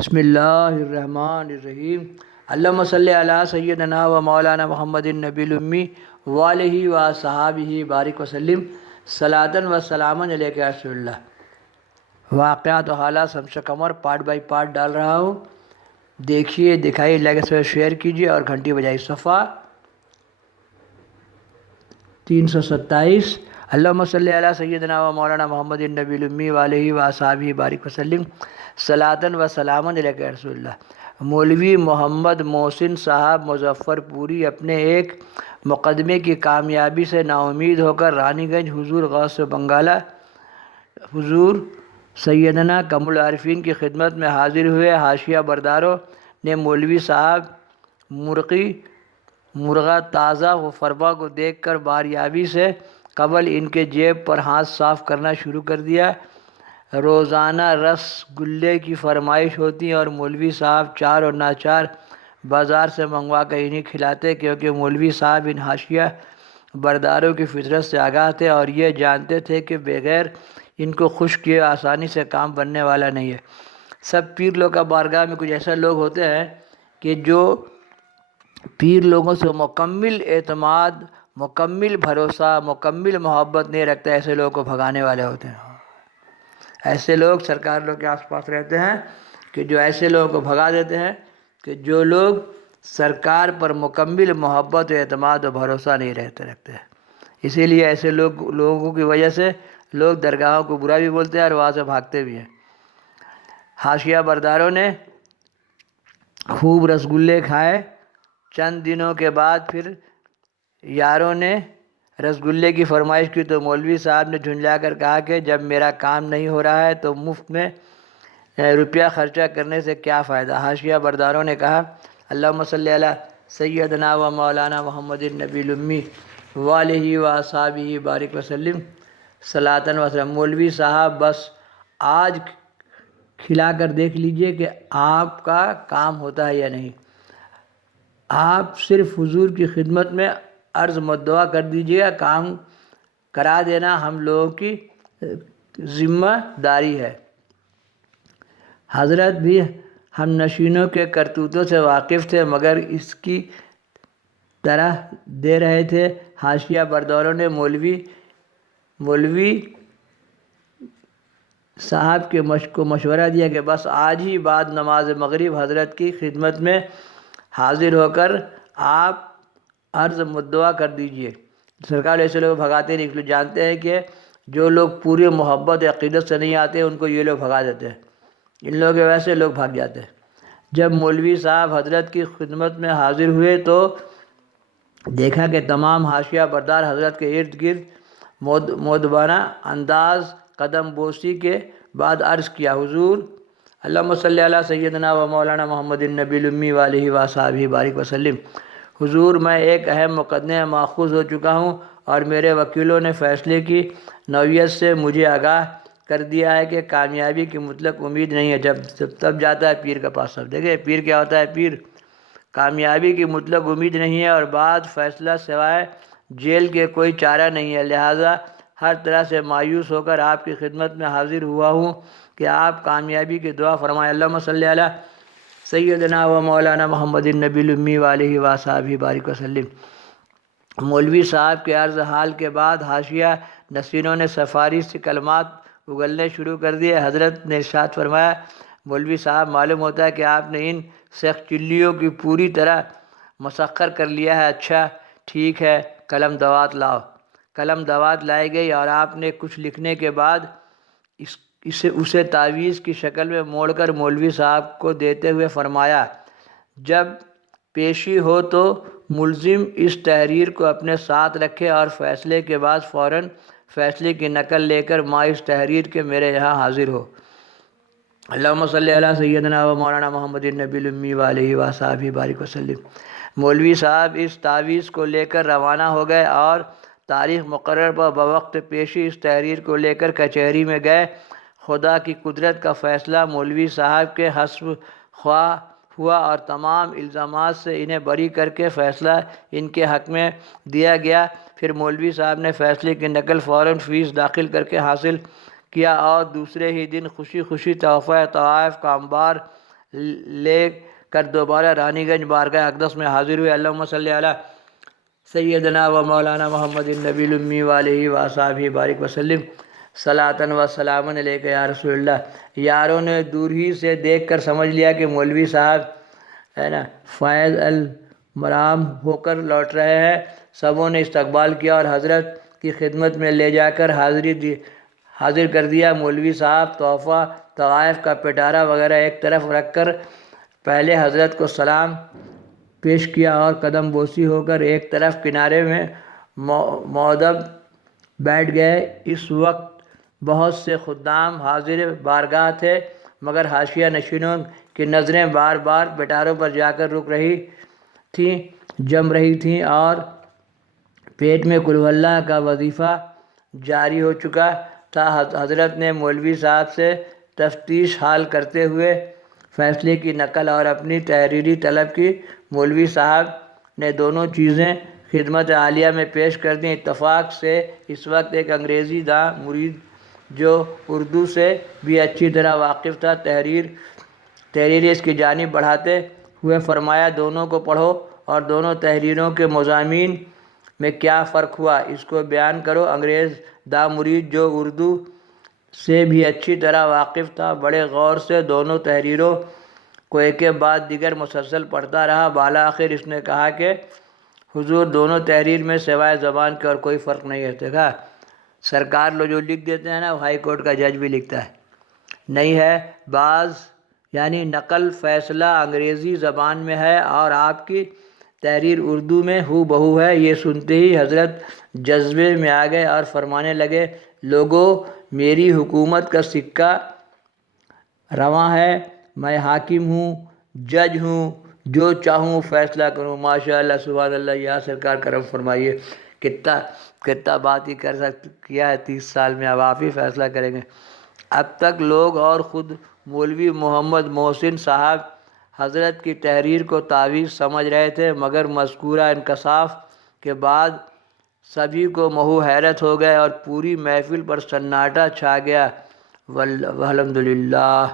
بسم اللہ الرحمن الرحیم۔ اللہم صلی علی سیدنا و مولانا محمد النبی الامی وآلہ و صحابہ بارک وسلم صلاۃ و سلاما علیک یا رسول اللہ۔ واقعات و حالات شمس قمر پارٹ بائی پارٹ ڈال رہا ہوں، دیکھیے، دکھائیے، لائک سے شیئر کیجیے اور گھنٹی بجائیے۔ صفحہ 327۔ اللہم صلی علی سیدنا و مولانا محمد النبی الامی وآلہ و صحابہ بارک وسلم صلاۃ و سلاما علیک یا رسول اللہ۔ مولوی محمد محسن صاحب مظفر پوری اپنے ایک مقدمے کی کامیابی سے ناامید ہو کر رانی گنج حضور غوث بنگالہ حضور سیدنا کمال العارفین کی خدمت میں حاضر ہوئے۔ حاشیہ برداروں نے مولوی صاحب مرغہ تازہ و فربہ کو دیکھ کر باریابی سے قبل ان کے جیب پر ہاتھ صاف کرنا شروع کر دیا۔ روزانہ رس گلے کی فرمائش ہوتی اور مولوی صاحب چار اور ناچار بازار سے منگوا کر انہیں کھلاتے، کیونکہ مولوی صاحب ان حاشیہ برداروں کی فطرت سے آگاہ تھے اور یہ جانتے تھے کہ بغیر ان کو خوش کیے آسانی سے کام بننے والا نہیں ہے۔ سب پیر لوگ کا بارگاہ میں کچھ ایسے لوگ ہوتے ہیں کہ جو پیر لوگوں سے مکمل اعتماد، مکمل بھروسہ، مکمل محبت نہیں رکھتے، ایسے لوگوں کو بھگانے والے ہوتے ہیں۔ ایسے لوگ سرکار لوگ کے آس پاس رہتے ہیں کہ جو ایسے لوگوں کو بھگا دیتے ہیں کہ جو لوگ سرکار پر مکمل محبت و اعتماد و بھروسہ نہیں رکھتے ہیں۔ اسی لیے ایسے لوگوں کی وجہ سے لوگ درگاہوں کو برا بھی بولتے ہیں اور وہاں سے بھاگتے بھی ہیں۔ حاشیہ برداروں نے خوب رسگلے کھائے۔ چند دنوں کے بعد پھر یاروں نے رسگلے کی فرمائش کی تو مولوی صاحب نے جھنجھلا کر کہا کہ جب میرا کام نہیں ہو رہا ہے تو مفت میں روپیہ خرچہ کرنے سے کیا فائدہ۔ حاشیہ برداروں نے کہا اللہم صلی علی سیدنا و مولانا محمد النبی الامی وآلہ و صحابہ بارک وسلم صلاۃ و سلام۔ مولوی صاحب بس آج کھلا کر دیکھ لیجئے کہ آپ کا کام ہوتا ہے یا نہیں۔ آپ صرف حضور کی خدمت میں عرض مدعا کر دیجیے گا، کام کرا دینا ہم لوگوں کی ذمہ داری ہے۔ حضرت بھی ہم نشینوں کے کرتوتوں سے واقف تھے مگر اس کی طرح دے رہے تھے۔ حاشیہ برداروں نے مولوی صاحب کو مشورہ دیا کہ بس آج ہی بعد نماز مغرب حضرت کی خدمت میں حاضر ہو کر آپ عرض مدعا کر دیجئے۔ سرکار ایسے لوگ بھگاتے نہیں، اس لیے جانتے ہیں کہ جو لوگ پوری محبت عقیدت سے نہیں آتے ان کو یہ لوگ بھگا دیتے ہیں، ان لوگوں کے ویسے لوگ بھاگ جاتے ہیں۔ جب مولوی صاحب حضرت کی خدمت میں حاضر ہوئے تو دیکھا کہ تمام حاشیہ بردار حضرت کے ارد گرد مؤدبانہ انداز قدم بوسی کے بعد عرض کیا حضور اللہم صلی علی سیدنا و مولانا محمد النبی الامی وآلہ و صحابہ بارک وسلم۔ حضور میں ایک اہم مقدمے میں ماخوذ ہو چکا ہوں اور میرے وکیلوں نے فیصلے کی نوعیت سے مجھے آگاہ کر دیا ہے کہ کامیابی کی مطلق امید نہیں ہے۔ جب تب جاتا ہے پیر کے پاس۔ سب دیکھیں پیر کیا ہوتا ہے، پیر کامیابی کی مطلق امید نہیں ہے اور بعد فیصلہ سوائے جیل کے کوئی چارہ نہیں ہے، لہٰذا ہر طرح سے مایوس ہو کر آپ کی خدمت میں حاضر ہوا ہوں کہ آپ کامیابی کی دعا فرمائیں۔ اللہم صلی علی سیدنا و مولانا محمد النبی الامی وآلہ و صحابہ بارک وسلم۔ مولوی صاحب کے عرض حال کے بعد حاشیہ نشینوں نے سفارش سے کلمات اگلنے شروع کر دیے۔ حضرت نے ارشاد فرمایا مولوی صاحب معلوم ہوتا ہے کہ آپ نے ان سیخ چلیوں کی پوری طرح مسخر کر لیا ہے۔ اچھا ٹھیک ہے، قلم دوات لاؤ۔ قلم دوات لائی گئی اور آپ نے کچھ لکھنے کے بعد اسے تعویذ کی شکل میں موڑ کر مولوی صاحب کو دیتے ہوئے فرمایا جب پیشی ہو تو ملزم اس تحریر کو اپنے ساتھ رکھے اور فیصلے کے بعد فوراً فیصلے کی نقل لے کر ماں اس تحریر کے میرے یہاں حاضر ہو۔ اللہم صلی علی سیدنا و مولانا محمد النبی الامی وآلہ و صحابہ بارک وسلم۔ مولوی صاحب اس تعویذ کو لے کر روانہ ہو گئے اور تاریخ مقرر پر بوقت پیشی اس تحریر کو لے کر کچہری میں گئے۔ خدا کی قدرت کا فیصلہ مولوی صاحب کے حسب خواہ ہوا اور تمام الزامات سے انہیں بری کر کے فیصلہ ان کے حق میں دیا گیا۔ پھر مولوی صاحب نے فیصلے کی نقل فوراً فیس داخل کر کے حاصل کیا اور دوسرے ہی دن خوشی خوشی تحفہ طوائف کا انبار لے کر دوبارہ رانی گنج بارگاہ اقدس میں حاضر ہوئے۔ اللہم صلی علی سیدنا و مولانا محمد النبی الامی وآلہ وصحبہ بارک وسلم صلاۃً و سلامًا علیک یا رسول اللہ۔ یاروں نے دور ہی سے دیکھ کر سمجھ لیا کہ مولوی صاحب ہے نا فائز المرام ہو کر لوٹ رہے ہیں۔ سبوں نے استقبال کیا اور حضرت کی خدمت میں لے جا کر حاضر کر دیا۔ مولوی صاحب تحفہ طوائف کا پٹارا وغیرہ ایک طرف رکھ کر پہلے حضرت کو سلام پیش کیا اور قدم بوسی ہو کر ایک طرف کنارے میں مودب بیٹھ گئے۔ اس وقت بہت سے خدام حاضر بارگاہ تھے، مگر حاشیہ نشینوں کی نظریں بار بار پٹاروں پر جا کر رک رہی تھیں، جم رہی تھیں اور پیٹ میں قل اللہ کا وظیفہ جاری ہو چکا تھا۔ حضرت نے مولوی صاحب سے تفتیش حال کرتے ہوئے فیصلے کی نقل اور اپنی تحریری طلب کی۔ مولوی صاحب نے دونوں چیزیں خدمت عالیہ میں پیش کر دیں۔ اتفاق سے اس وقت ایک انگریزی داں مرید جو اردو سے بھی اچھی طرح واقف تھا، تحریر اس کی جانب بڑھاتے ہوئے فرمایا، دونوں کو پڑھو اور دونوں تحریروں کے مضامین میں کیا فرق ہوا اس کو بیان کرو۔ انگریز داں مرید جو اردو سے بھی اچھی طرح واقف تھا، بڑے غور سے دونوں تحریروں کو ایک کے بعد دیگر مسلسل پڑھتا رہا۔ بالآخر اس نے کہا کہ حضور، دونوں تحریر میں سوائے زبان کے اور کوئی فرق نہیں ہے۔ دیکھا سرکار لوگ جو لکھ دیتے ہیں نا، وہ ہائی کورٹ کا جج بھی لکھتا ہے، نہیں ہے بعض یعنی نقل فیصلہ انگریزی زبان میں ہے اور آپ کی تحریر اردو میں ہو بہو ہے۔ یہ سنتے ہی حضرت جذبے میں آ گئے اور فرمانے لگے، لوگوں، میری حکومت کا سکہ رواں ہے، میں حاکم ہوں، جج ہوں، جو چاہوں فیصلہ کروں۔ ماشاء اللہ، سبحان اللہ، یا سرکار کرم فرمائیے، کتنا بات ہی کیا ہے 30 سال میں، اب آپ ہی فیصلہ کریں گے۔ اب تک لوگ اور خود مولوی محمد محسن صاحب حضرت کی تحریر کو تعویذ سمجھ رہے تھے، مگر مذکورہ انکشاف کے بعد سبھی کو محو حیرت ہو گئے اور پوری محفل پر سناٹا چھا گیا۔ والحمدللہ۔